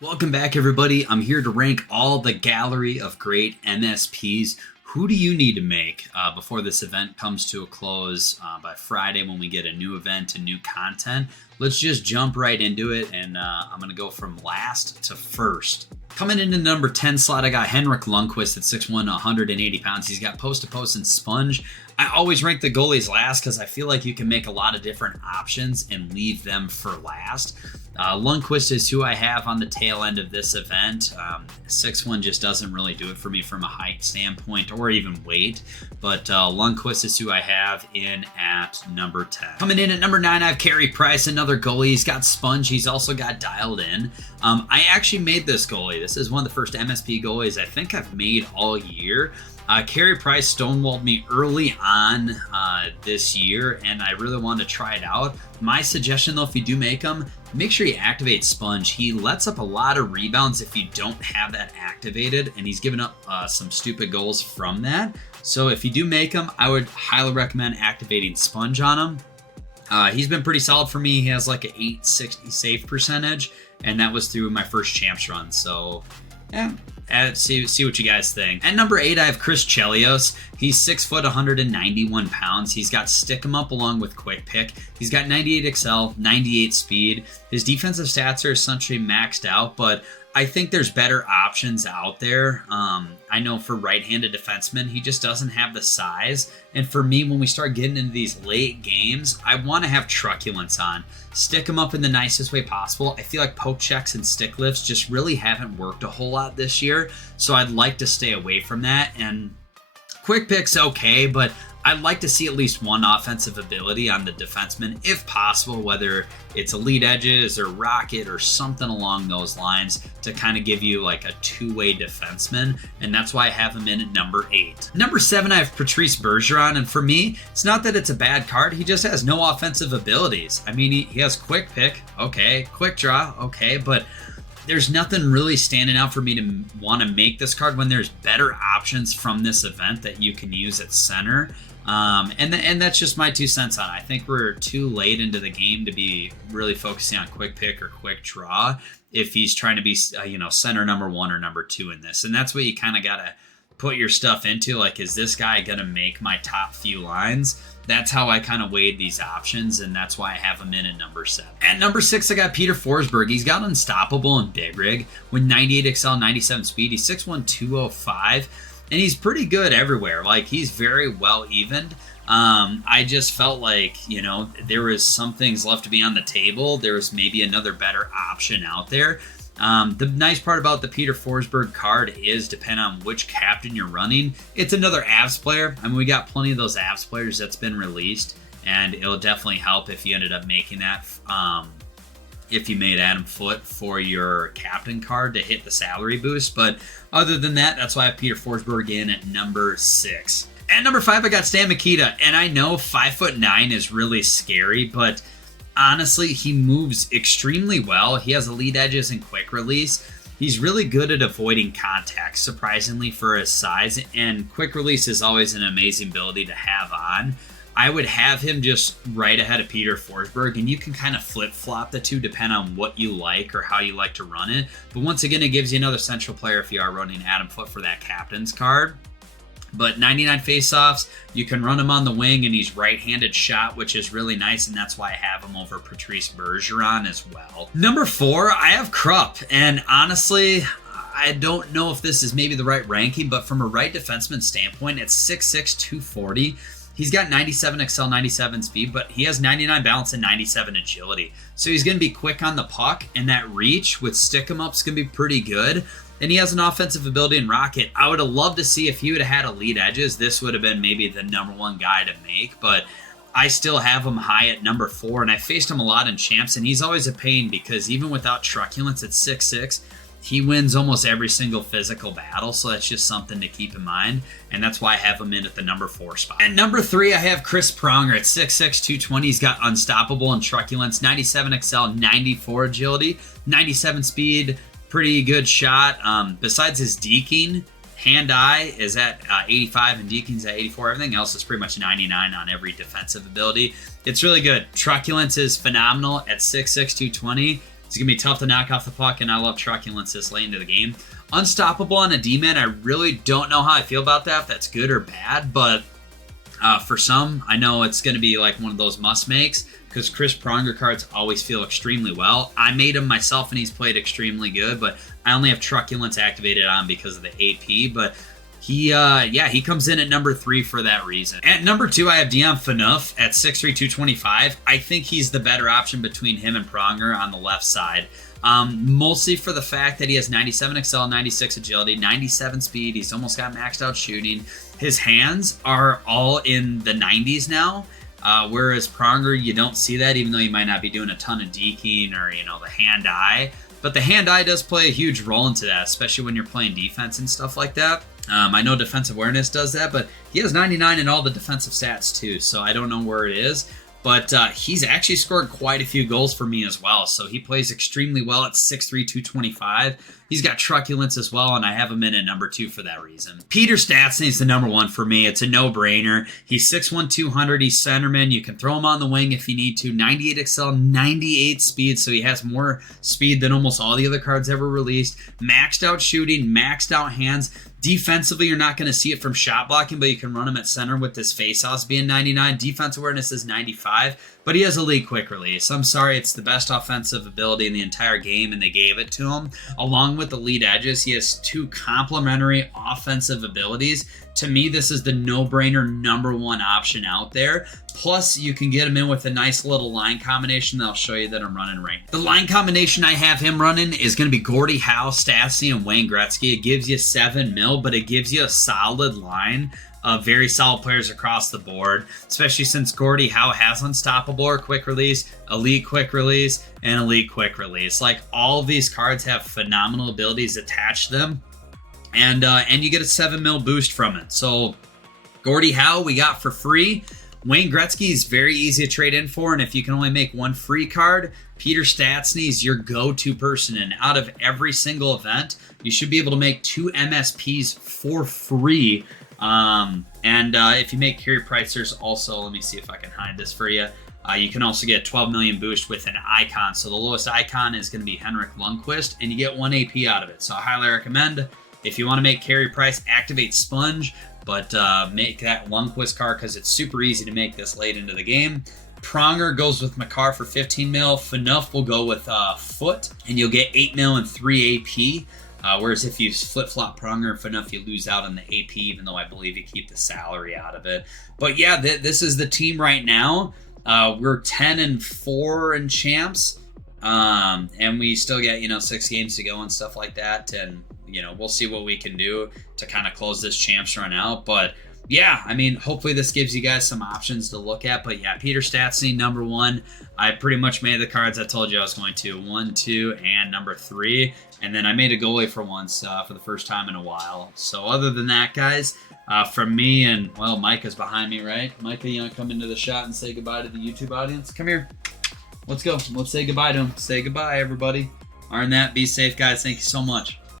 Welcome back, everybody. I'm here to rank all the Gallery of Great MSPs. Who do you need to make before this event comes to a close by Friday when we get a new event and new content? Let's just jump right into it, and I'm going to go from last to first. Coming into number 10 slot, I got Henrik Lundqvist at 6'1", 180 pounds. He's got post-to-post and sponge. I always rank the goalies last because I feel like you can make a lot of different options and leave them for last. Lundqvist is who I have on the tail end of this event. 6'1" just doesn't really do it for me from a height standpoint or even weight, but Lundqvist is who I have in at number 10. Coming in at number 9, I have Carey Price, another goalie. He's got sponge. He's also got dialed in. I actually made this goalie. This is one of the first MSP goalies I think I've made all year. Carey Price stonewalled me early on this year, and I really wanted to try it out. My suggestion, though, if you do make him, make sure you activate sponge. He lets up a lot of rebounds if you don't have that activated, and he's given up some stupid goals from that. So if you do make him, I would highly recommend activating sponge on him. He's been pretty solid for me. He has like an 860 save percentage, and that was through my first champs run. So yeah, see what you guys think. At number 8, I have Chris Chelios. He's 6', 191 pounds. He's got stick 'em up along with quick pick. He's got 98 XL, 98 speed. His defensive stats are essentially maxed out, but I think there's better options out there. I know for right-handed defensemen, he just doesn't have the size. And for me, when we start getting into these late games, I want to have truculence on. Stick him up in the nicest way possible. I feel like poke checks and stick lifts just really haven't worked a whole lot this year. So I'd like to stay away from that. And quick pick's okay, but I'd like to see at least one offensive ability on the defenseman, if possible, whether it's elite edges or rocket or something along those lines to kind of give you like a two-way defenseman, and that's why I have him in at number 8. Number 7, I have Patrice Bergeron, and for me, it's not that it's a bad card, he just has no offensive abilities. I mean, he has quick pick, okay, quick draw, okay, but there's nothing really standing out for me to want to make this card when there's better options from this event that you can use at center. And that's just my 2 cents on it. I think we're too late into the game to be really focusing on quick pick or quick draw if he's trying to be, center number 1 or number 2 in this. And that's what you kind of got to put your stuff into. Like, is this guy going to make my top few lines? That's how I kind of weighed these options, and that's why I have him in at number 7. At number 6, I got Peter Forsberg. He's got unstoppable in big rig with 98 XL, 97 speed. He's 6'1", 205. And he's pretty good everywhere. Like, he's very well evened. I just felt like, there was some things left to be on the table. There was maybe another better option out there. The nice part about the Peter Forsberg card is, depending on which captain you're running, it's another Avs player. I mean, we got plenty of those Avs players that's been released, and it'll definitely help if you ended up making that. If you made Adam Foote for your captain card to hit the salary boost. But other than that, that's why I have Peter Forsberg in at number 6. At number 5, I got Stan Mikita. And I know 5'9" is really scary, but honestly, he moves extremely well. He has elite edges and quick release. He's really good at avoiding contact, surprisingly, for his size. And quick release is always an amazing ability to have on. I would have him just right ahead of Peter Forsberg, and you can kind of flip-flop the two depending on what you like or how you like to run it. But once again, it gives you another central player if you are running Adam Foote for that captain's card. But 99 faceoffs, you can run him on the wing, and he's right-handed shot, which is really nice, and that's why I have him over Patrice Bergeron as well. Number 4, I have Krupp, and honestly, I don't know if this is maybe the right ranking, but from a right defenseman standpoint, it's 6'6", 240. He's got 97 XL, 97 speed, but he has 99 balance and 97 agility. So he's going to be quick on the puck, and that reach with stick 'em up is going to be pretty good. And he has an offensive ability in rocket. I would have loved to see if he would have had elite edges. This would have been maybe the number 1 guy to make, but I still have him high at number 4, and I faced him a lot in champs, and he's always a pain because even without truculence at 6'6", he wins almost every single physical battle, so that's just something to keep in mind, and that's why I have him in at the number 4 spot. At number 3, I have Chris Pronger at 6'6", 220. He's got unstoppable and truculence, 97 XL, 94 agility, 97 speed, pretty good shot. Besides his deking, hand-eye is at 85 and deking's at 84. Everything else is pretty much 99 on every defensive ability. It's really good. Truculence is phenomenal at 6'6", 220. He's going to be tough to knock off the puck, and I love truculence this late into the game. Unstoppable on a D-man, I really don't know how I feel about that, if that's good or bad, but for some, I know it's going to be like one of those must-makes, because Chris Pronger cards always feel extremely well. I made him myself, and he's played extremely good, but I only have truculence activated on because of the AP, but he comes in at number 3 for that reason. At number 2, I have Dion Phaneuf at 6'3", 225. I think he's the better option between him and Pronger on the left side. Mostly for the fact that he has 97 excel, 96 agility, 97 speed. He's almost got maxed out shooting. His hands are all in the 90s now. Whereas Pronger, you don't see that, even though you might not be doing a ton of deking or, the hand-eye. But the hand-eye does play a huge role into that, especially when you're playing defense and stuff like that. I know defensive awareness does that, but he has 99 in all the defensive stats too, so I don't know where it is. But he's actually scored quite a few goals for me as well, so he plays extremely well at 6'3", 225. He's got truculence as well, and I have him in at number 2 for that reason. Peter Stastny is the number 1 for me. It's a no-brainer. He's 6'1", 200. He's centerman. You can throw him on the wing if you need to. 98 excel, 98 speed, so he has more speed than almost all the other cards ever released. Maxed out shooting, maxed out hands. Defensively, you're not going to see it from shot blocking, but you can run him at center with this faceoffs being 99. Defense awareness is 95, but he has elite quick release. I'm sorry, it's the best offensive ability in the entire game, and they gave it to him. Along with elite edges, he has 2 complementary offensive abilities. To me, this is the no-brainer number 1 option out there. Plus, you can get him in with a nice little line combination that I'll show you that I'm running right now. The line combination I have him running is going to be Gordie Howe, Stastny, and Wayne Gretzky. It gives you 7 mil, but it gives you a solid line of very solid players across the board, especially since Gordie Howe has unstoppable or quick release, elite quick release, and elite quick release. Like, all of these cards have phenomenal abilities attached to them. And you get a 7 mil boost from it. So Gordie Howe we got for free. Wayne Gretzky is very easy to trade in for, and if you can only make 1 free card, Peter Stastny is your go-to person. And out of every single event, you should be able to make 2 MSPs for free. If you make carry price, there's also, let me see if I can hide this for you. You can also get a 12 million boost with an icon. So the lowest icon is going to be Henrik Lundqvist, and you get 1 AP out of it. So I highly recommend. If you want to make carry price, activate Sponge, but make that Lundqvist card because it's super easy to make this late into the game. Pronger goes with Makar for 15 mil. Phaneuf will go with Foot, and you'll get 8 mil and 3 AP. Whereas if you flip-flop Pronger and Phaneuf, you lose out on the AP, even though I believe you keep the salary out of it. But yeah, this is the team right now. We're 10-4 in champs, and we still get 6 games to go and stuff like that. And we'll see what we can do to kind of close this champs run out. But yeah, I mean, hopefully this gives you guys some options to look at. But yeah, Peter Stastny, number 1. I pretty much made the cards I told you I was going to. 1, 2, and number 3. And then I made a goalie for once for the first time in a while. So other than that, guys, from me and, well, Micah's behind me, right? Micah, you want to come into the shot and say goodbye to the YouTube audience? Come here. Let's go. Let's say goodbye to him. Say goodbye, everybody. Other than that, be safe, guys. Thank you so much.